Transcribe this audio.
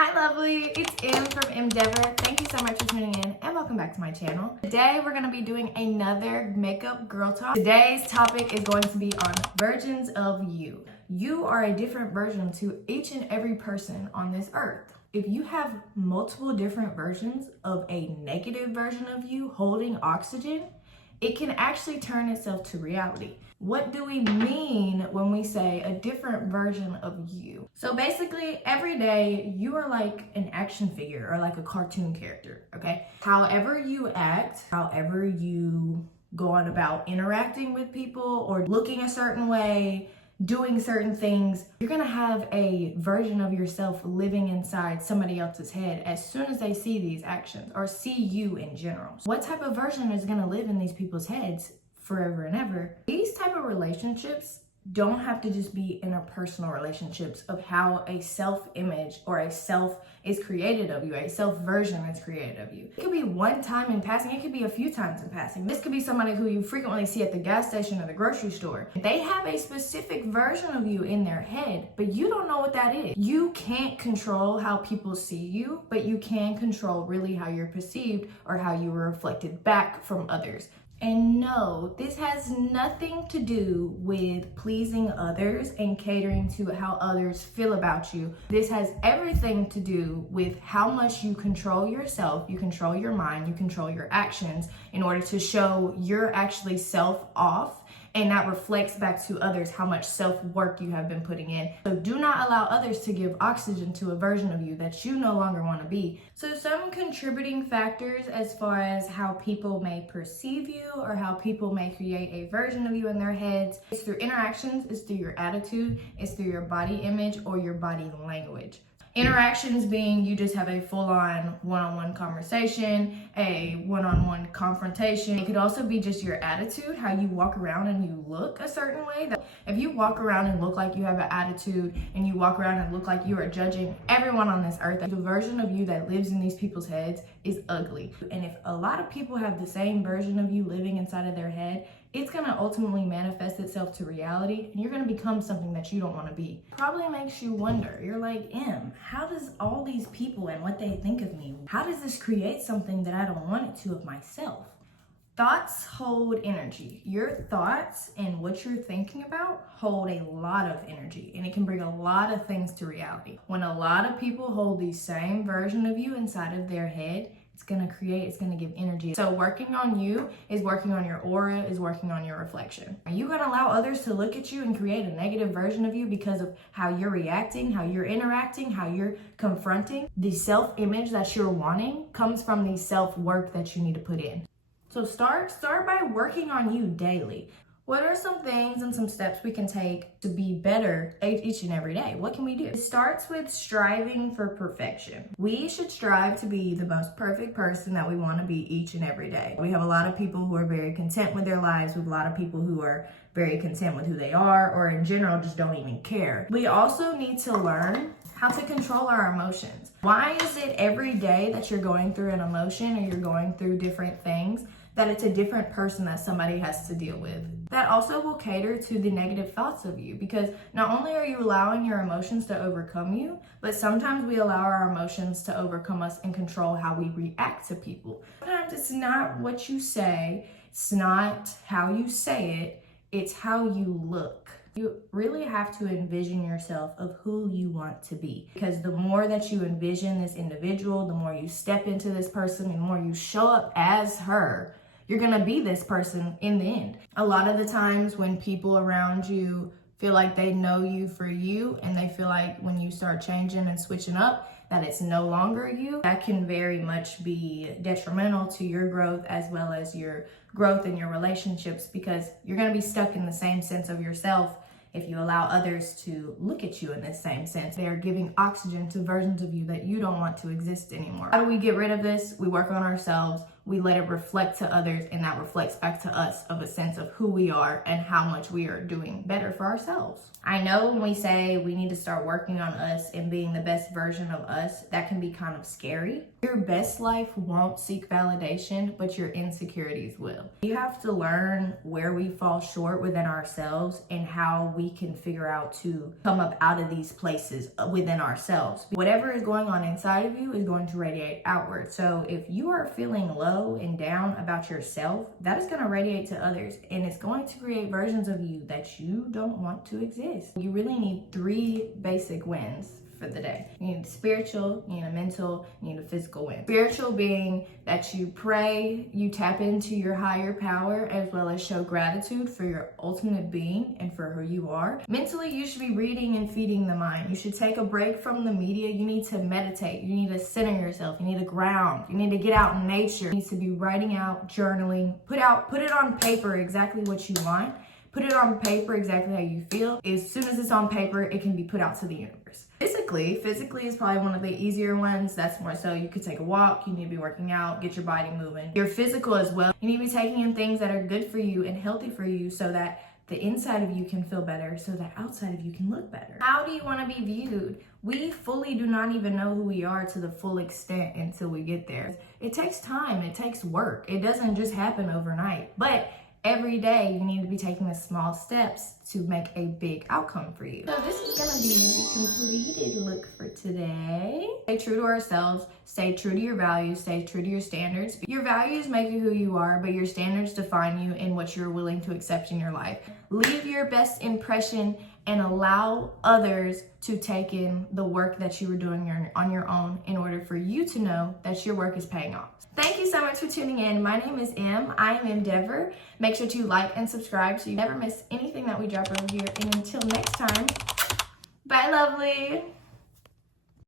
Hi lovely, it's M from Endeavor. Thank you so much for tuning in and welcome back to my channel. Today we're going to be doing another makeup girl talk. Today's topic is going to be on versions of you. You are a different version to each and every person on this earth. If you have multiple different versions of a negative version of you holding oxygen, it can actually turn itself to reality. What do we mean when we say a different version of you? So basically, every day you are like an action figure or like a cartoon character, okay? However you act, however you go on about interacting with people or looking a certain way, doing certain things, you're gonna have a version of yourself living inside somebody else's head as soon as they see these actions or see you in general. What type of version is gonna live in these people's heads forever and ever? These type of relationships don't have to just be interpersonal relationships of how a self-image or a self is created of you, a self-version is created of you. It could be one time in passing, it could be a few times in passing. This could be somebody who you frequently see at the gas station or the grocery store. They have a specific version of you in their head, but you don't know what that is. You can't control how people see you, but you can control really how you're perceived or how you were reflected back from others. And no, this has nothing to do with pleasing others and catering to how others feel about you. This has everything to do with how much you control yourself, you control your mind, you control your actions in order to show you're actually self-off. And that reflects back to others how much self-work you have been putting in. So do not allow others to give oxygen to a version of you that you no longer want to be. So some contributing factors as far as how people may perceive you or how people may create a version of you in their heads. It's through interactions, it's through your attitude, it's through your body image or your body language. Interactions being you just have a full-on one-on-one conversation, a one-on-one confrontation. It could also be just your attitude, how you walk around and you look a certain way. If you walk around and look like you have an attitude and you walk around and look like you are judging everyone on this earth, the version of you that lives in these people's heads is ugly. And if a lot of people have the same version of you living inside of their head, it's gonna ultimately manifest itself to reality and you're gonna become something that you don't wanna be. Probably makes you wonder, you're like, how does all these people and what they think of me, how does this create something that I don't want it to of myself? Thoughts hold energy. Your thoughts and what you're thinking about hold a lot of energy and it can bring a lot of things to reality. When a lot of people hold the same version of you inside of their head, it's gonna give energy. So working on you is working on your aura, is working on your reflection. Are you gonna allow others to look at you and create a negative version of you because of how you're reacting, how you're interacting, how you're confronting? The self-image that you're wanting comes from the self-work that you need to put in. So start by working on you daily. What are some things and some steps we can take to be better each and every day? What can we do? It starts with striving for perfection. We should strive to be the most perfect person that we want to be each and every day. We have a lot of people who are very content with their lives. We have a lot of people who are very content with who they are or in general just don't even care. We also need to learn how to control our emotions. Why is it every day that you're going through an emotion or you're going through different things that it's a different person that somebody has to deal with? That also will cater to the negative thoughts of you because not only are you allowing your emotions to overcome you, but sometimes we allow our emotions to overcome us and control how we react to people. Sometimes it's not what you say, it's not how you say it, it's how you look. You really have to envision yourself of who you want to be because the more that you envision this individual, the more you step into this person, the more you show up as her, you're gonna be this person in the end. A lot of the times when people around you feel like they know you for you and they feel like when you start changing and switching up, that it's no longer you, that can very much be detrimental to your growth as well as your growth in your relationships because you're gonna be stuck in the same sense of yourself if you allow others to look at you in the same sense. They are giving oxygen to versions of you that you don't want to exist anymore. How do we get rid of this? We work on ourselves. we let it reflect to others, and that reflects back to us of a sense of who we are and how much we are doing better for ourselves. I know when we say we need to start working on us and being the best version of us, that can be kind of scary. Your best life won't seek validation, but your insecurities will. You have to learn where we fall short within ourselves and how we can figure out to come up out of these places within ourselves. Whatever is going on inside of you is going to radiate outward. So if you are feeling low and down about yourself, that is going to radiate to others, and it's going to create versions of you that you don't want to exist. You really need 3 basic wins for the day. You need a spiritual, you need a mental, you need a physical win. Spiritual being that you pray, you tap into your higher power, as well as show gratitude for your ultimate being and for who you are. Mentally, you should be reading and feeding the mind. You should take a break from the media. You need to meditate. You need to center yourself. You need to ground. You need to get out in nature. You need to be writing out, journaling. Put it on paper exactly what you want. Put it on paper exactly how you feel. As soon as it's on paper, it can be put out to the universe. Physically is probably one of the easier ones. That's more so you could take a walk, you need to be working out, get your body moving. Your physical as well. You need to be taking in things that are good for you and healthy for you so that the inside of you can feel better, so that outside of you can look better. How do you want to be viewed? We fully do not even know who we are to the full extent until we get there. It takes time, it takes work. It doesn't just happen overnight. But every day you need to be taking the small steps to make a big outcome for you. So this is gonna be the completed look for today. Stay true to ourselves, stay true to your values, stay true to your standards. Your values make you who you are, but your standards define you and what you're willing to accept in your life. Leave your best impression and allow others to take in the work that you were doing on your own in order for you to know that your work is paying off. Thank you so much for tuning in. My name is Em. I am Endeavor. Make sure to like and subscribe so you never miss anything that we drop over here. And until next time, bye lovely.